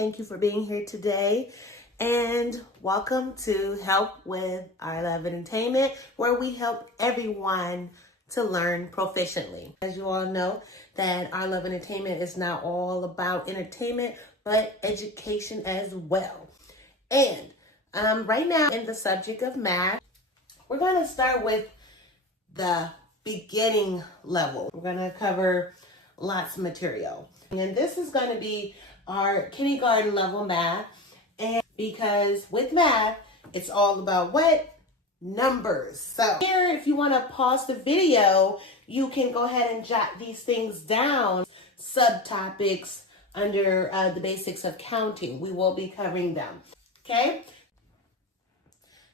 Thank you for being here today. And welcome to Help with Our Love Entertainment, where we help everyone to learn proficiently. As you all know, that Our Love Entertainment is not all about entertainment, but education as well. And right now, in the subject of math, we're going to start with the beginning level. We're going to cover lots of material. And this is going to be our kindergarten level math. And because with math, it's all about what? Numbers. So here, if you want to pause the video, you can go ahead and jot these things down. Subtopics under the basics of counting. We will be covering them. Okay?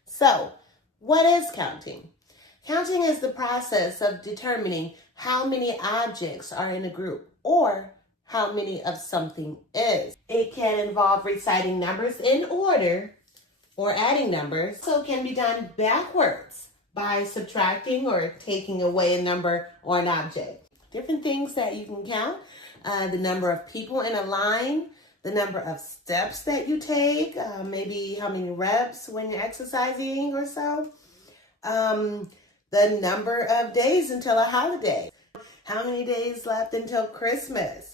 So, what is counting? Counting is the process of determining how many objects are in a group or how many of something is. It can involve reciting numbers in order or adding numbers. So it can be done backwards by subtracting or taking away a number or an object. Different things that you can count. The number of people in a line, the number of steps that you take, maybe how many reps when you're exercising or so. The number of days until a holiday. How many days left until Christmas?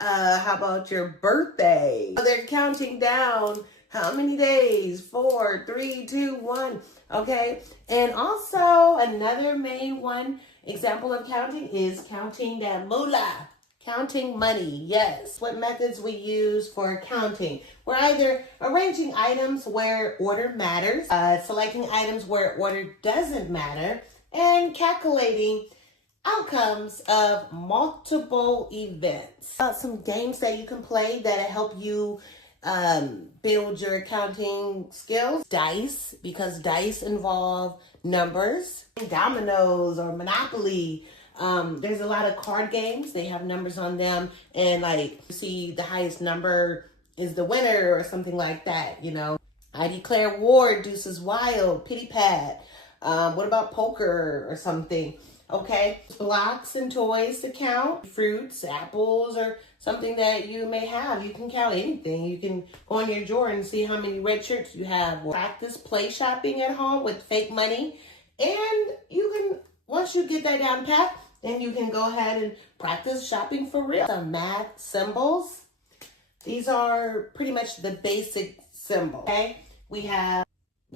How about your birthday? They're counting down how many days? 4, 3, 2, 1. Okay. And also another main one example of counting is counting that moolah. Counting money. Yes. What methods we use for counting? We're either arranging items where order matters, selecting items where order doesn't matter, and calculating outcomes of multiple events. Some games that you can play that help you build your accounting skills. Dice, because dice involve numbers. Dominoes or Monopoly. There's a lot of card games. They have numbers on them, and like you see the highest number is the winner or something like that, you know. I declare war, deuces wild, pity pat. What about poker or something? Okay, blocks and toys to count, fruits, apples, or something that you may have. You can count anything. You can go in your drawer and see how many red shirts you have. Practice play shopping at home with fake money. And you can, once you get that down pat, then you can go ahead and practice shopping for real. Some math symbols. These are pretty much the basic symbol. Okay, we have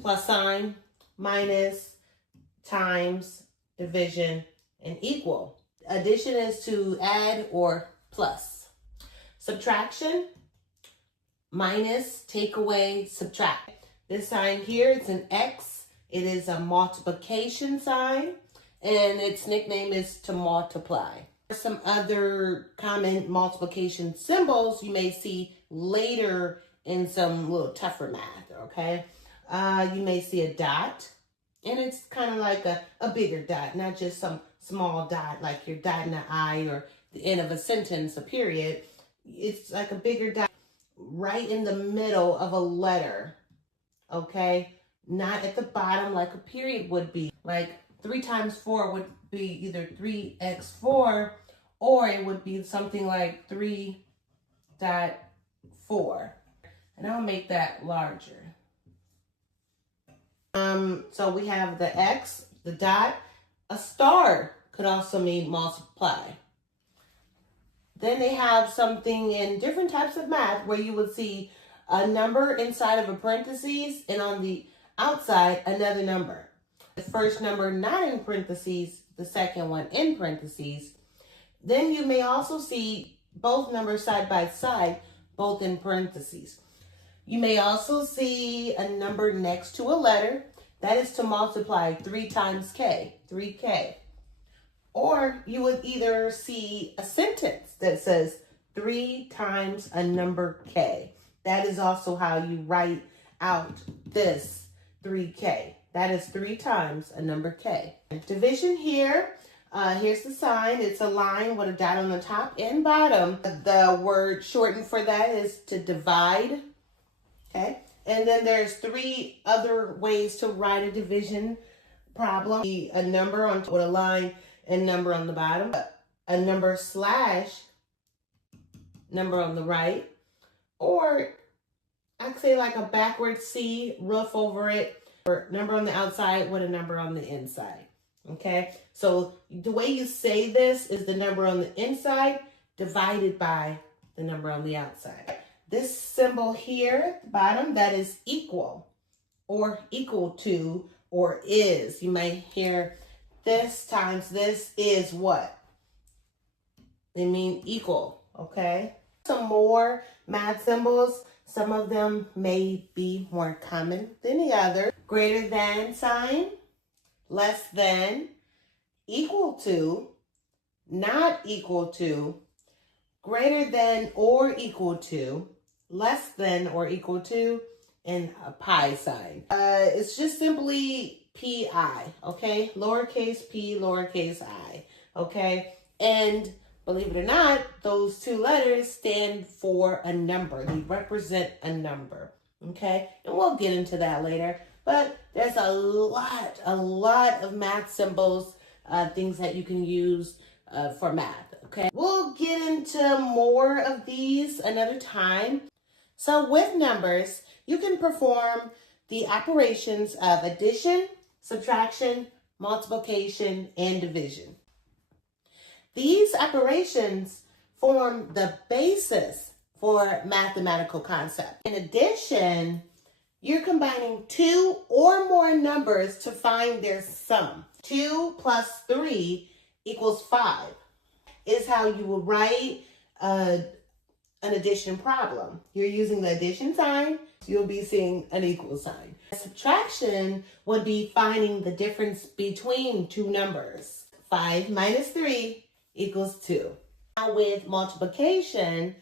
plus sign, minus, times, division, and equal. Addition is to add or plus. Subtraction, minus, take away, subtract. This sign here, it's an X. It is a multiplication sign, and its nickname is to multiply. Some other common multiplication symbols you may see later in some little tougher math, okay? You may see a dot. And it's kind of like a bigger dot, not just some small dot like you're dotting an I or the end of a sentence, a period. It's like a bigger dot right in the middle of a letter, okay? Not at the bottom like a period would be. Like 3 times 4 would be either 3x4 or it would be something like 3.4. And I'll make that larger. So we have the X, the dot. A star could also mean multiply. Then they have something in different types of math where you would see a number inside of a parentheses and on the outside another number. The first number not in parentheses, the second one in parentheses. Then you may also see both numbers side by side, both in parentheses. You may also see a number next to a letter. That is to multiply 3 times K, 3K. Or you would either see a sentence that says 3 times a number K. That is also how you write out this 3K. That is 3 times a number K. Division here. Here's the sign. It's a line with a dot on the top and bottom. The word shortened for that is to divide. Okay. And then there's 3 other ways to write a division problem. A number on with a line and number on the bottom. A number slash number on the right. or I could say like a backward C, roof over it, or number on the outside with a number on the inside. Okay, so the way you say this is the number on the inside divided by the number on the outside. This symbol here at the bottom, that is equal or equal to or is. You may hear this times this is what? They mean equal, okay? Some more math symbols. Some of them may be more common than the other. Greater than sign, less than, equal to, not equal to, greater than or equal to, less than or equal to, and a pi sign. It's just simply PI, okay? Lowercase p, lowercase I, okay? And believe it or not, those two letters stand for a number. They represent a number, okay? And we'll get into that later. But there's a lot of math symbols, things that you can use for math, okay? We'll get into more of these another time. So with numbers, you can perform the operations of addition, subtraction, multiplication, and division. These operations form the basis for mathematical concepts. In addition, you're combining two or more numbers to find their sum. 2 plus 3 equals 5 is how you will write an addition problem. You're using the addition sign, you'll be seeing an equal sign. Subtraction would be finding the difference between two numbers. 5 minus 3 equals 2. Now with multiplication,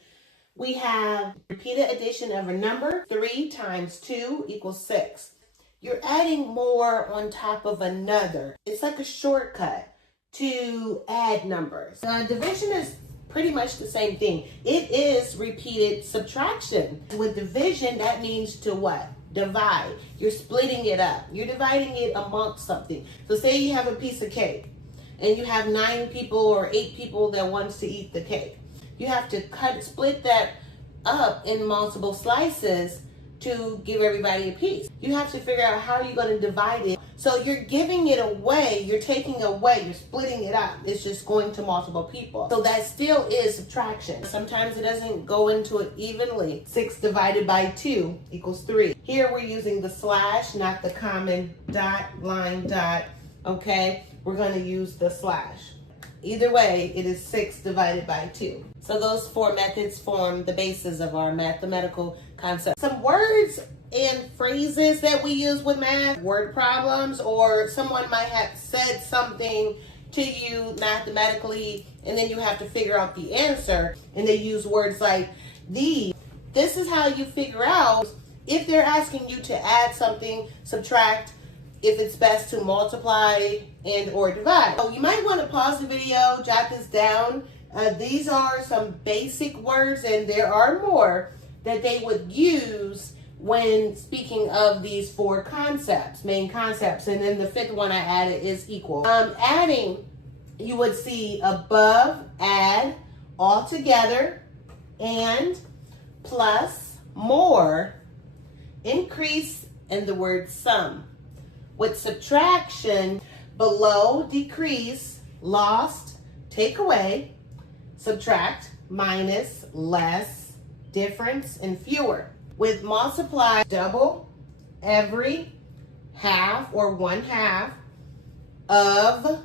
we have repeated addition of a number. 3 times 2 equals 6. You're adding more on top of another. It's like a shortcut to add numbers. Division is pretty much the same thing. It is repeated subtraction. With division, that means to what? Divide. You're splitting it up. You're dividing it amongst something. So say you have a piece of cake and you have 9 people or 8 people that wants to eat the cake. You have to split that up in multiple slices to give everybody a piece. You have to figure out how you're going to divide it. So you're giving it away, you're taking away, you're splitting it up. It's just going to multiple people. So that still is subtraction. Sometimes it doesn't go into it evenly. 6 divided by 2 equals 3. Here we're using the slash, not the common dot, line, dot, okay? We're going to use the slash. Either way, it is 6 divided by 2. So those 4 methods form the basis of our mathematical concept. Some words and phrases that we use with math, word problems, or someone might have said something to you mathematically, and then you have to figure out the answer, and they use words like these. This is how you figure out if they're asking you to add something, subtract, if it's best to multiply and or divide. So you might want to pause the video, jot this down. These are some basic words, and there are more that they would use when speaking of these 4 concepts, main concepts. And then the 5th one I added is equal. Adding, you would see above, add, all together, and, plus, more, increase, and the word sum. With subtraction, below, decrease, lost, take away, subtract, minus, less, difference, and fewer. With multiply, double, every, half or 1/2 of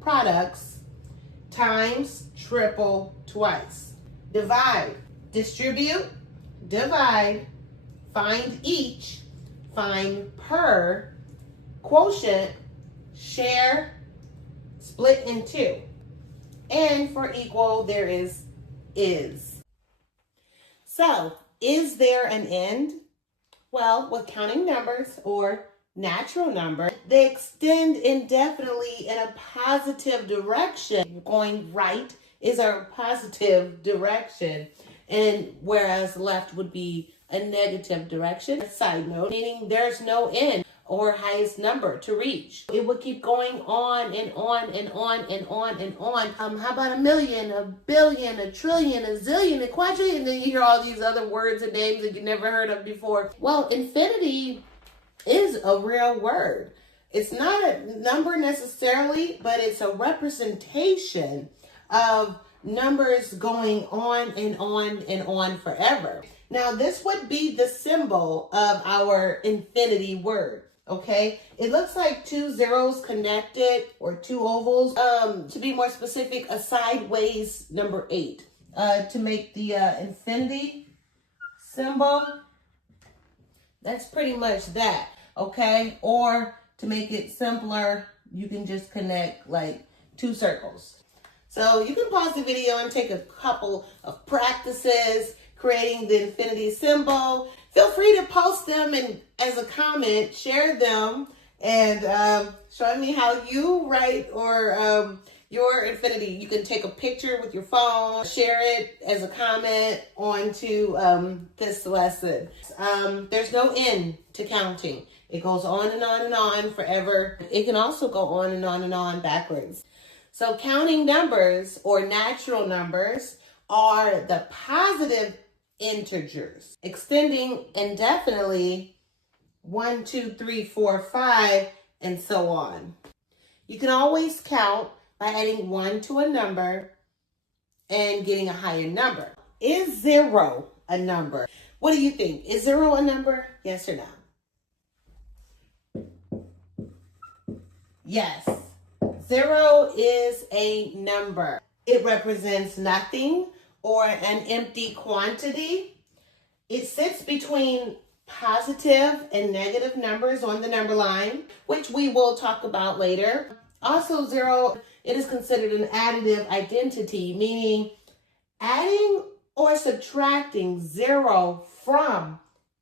products, times, triple, twice. Divide, distribute, divide, find each, find per, quotient, share, split in 2. And for equal, there is. So, is there an end? Well, with counting numbers or natural numbers, they extend indefinitely in a positive direction. Going right is our positive direction, and whereas left would be a negative direction. Side note, meaning there's no end. or highest number to reach. It would keep going on and on and on and on and on. How about a million, a billion, a trillion, a zillion, a quadrillion? And then you hear all these other words and names that you never heard of before. Well, infinity is a real word. It's not a number necessarily, but it's a representation of numbers going on and on and on forever. Now, this would be the symbol of our infinity word, okay? It looks like two zeros connected or two ovals. To be more specific, a sideways number 8. To make the infinity symbol, that's pretty much that, okay? Or to make it simpler, you can just connect like 2 circles. So you can pause the video and take a couple of practices creating the infinity symbol. Feel free to post them and as a comment, share them, and show me how you write or your infinity. You can take a picture with your phone, share it as a comment onto this lesson. There's no end to counting. It goes on and on and on forever. It can also go on and on and on backwards. So counting numbers or natural numbers are the positive integers, extending indefinitely 1, 2, 3, 4, 5, and so on. You can always count by adding 1 to a number and getting a higher number. Is 0 a number? What do you think? Is 0 a number? Yes or no? Yes. 0 is a number. It represents nothing or an empty quantity. It sits between positive and negative numbers on the number line, which we will talk about later. Also, 0, it is considered an additive identity, meaning adding or subtracting 0 from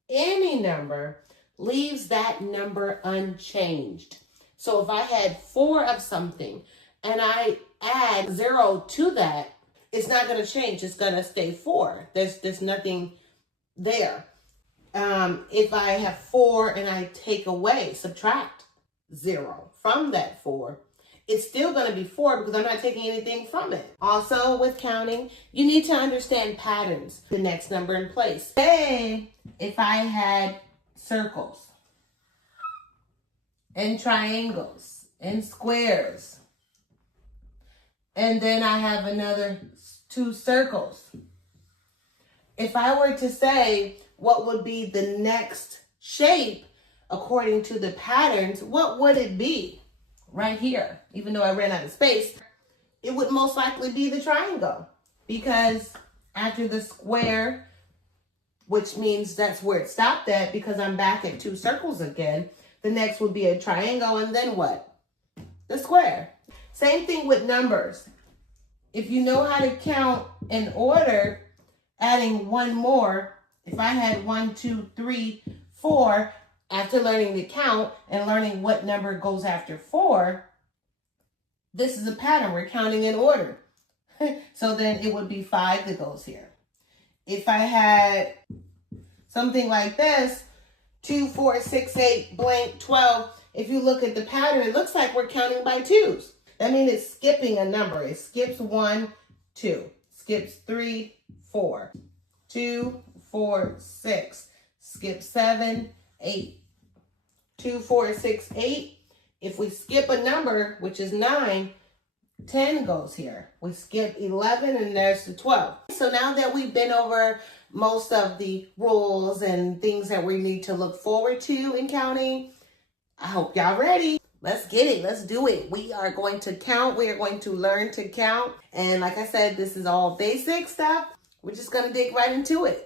any number leaves that number unchanged. So if I had 4 of something and I add 0 to that, it's not going to change. It's going to stay 4. There's nothing there. If I have 4 and I take away, subtract 0 from that 4, it's still going to be 4 because I'm not taking anything from it. Also, with counting, you need to understand patterns. The next number in place. Say, if I had circles and triangles and squares, and then I have another 2 circles. If I were to say what would be the next shape according to the patterns, what would it be? Right here, even though I ran out of space, it would most likely be the triangle, because after the square, which means that's where it stopped at because I'm back at 2 circles again, the next would be a triangle, and then what? The square. Same thing with numbers. If you know how to count in order, adding 1 more, if I had 1, 2, 3, 4, after learning to count and learning what number goes after 4, this is a pattern. We're counting in order. So then it would be 5 that goes here. If I had something like this, 2, 4, 6, 8, blank, 12, if you look at the pattern, it looks like we're counting by 2s. That means it's skipping a number. It skips 1, 2, skips 3, 4, 2, 4, 6, skip 7, 8, 2, 4, 6, 8. If we skip a number, which is 9, 10 goes here. We skip 11 and there's the 12. So now that we've been over most of the rules and things that we need to look forward to in counting, I hope y'all ready. Let's get it. Let's do it. We are going to count. We are going to learn to count. And like I said, this is all basic stuff. We're just going to dig right into it.